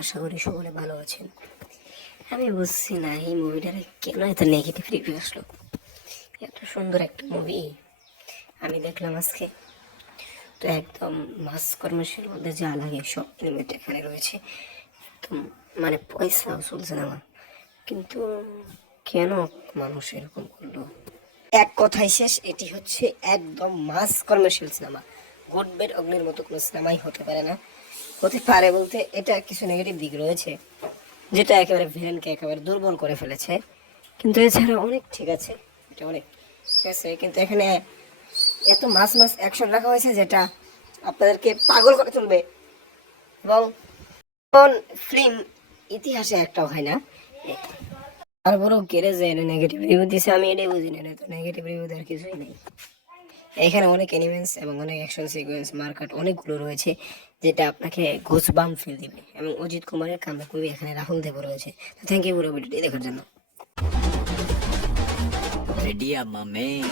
আশা করি সকলে ভালো আছেন। আমি বুঝছি না এই মুভিটার কেন এত নেগেটিভ রিভিউ আসলো। এত সুন্দর একটা মুভি আমি দেখলাম আজকে। তো একদম মাস কর্মশীল মধ্যে যা লাগে সব এলিমেন্ট এখানে রয়েছে। একদম মানে পয়সাও চলছে না আমার। কিন্তু কেন মানুষ এরকম করল? এক কথাই শেষ, এটি হচ্ছে একদম মাস কর্মশীল সিনেমা গুড বেড অগ্নির মতো কোনো সিনেমাই হতে পারে না। হতে পারে বলতে এটা কিছু নেগেটিভ দিক রয়েছে, যেটা একেবারে ভিলেনকে একেবারে দুর্বল করে ফেলেছে। কিন্তু এছাড়া অনেক ঠিক আছে, এটা অনেক ঠিক আছে। কিন্তু এখানে এত মাস মাস অ্যাকশন রাখা হয়েছে যেটা আপনাদেরকে পাগল করে তুলবে। এবং ফিল্ম ইতিহাসে একটাও হয় না। আর বড় কেড়ে যায় না নেগেটিভ রিভিউ দিছে, আমি এটাই বুঝি না তো নেগেটিভ রিভিউ দেওয়ার কিছুই নেই। এখানে অনেক অ্যানিমেন্স এবং অনেক অ্যাকশন সিকোয়েন্স মার্কাট অনেকগুলো রয়েছে। যেটা আপনাকে গোসবাম ফিল দিবে। এবং অজিত কুমারের কামে কবি এখানে রাহুল দেব রয়েছে। তো থ্যাংক ইউ পুরো ভিডিওটি দেখার জন্য। রেডিয়া mame.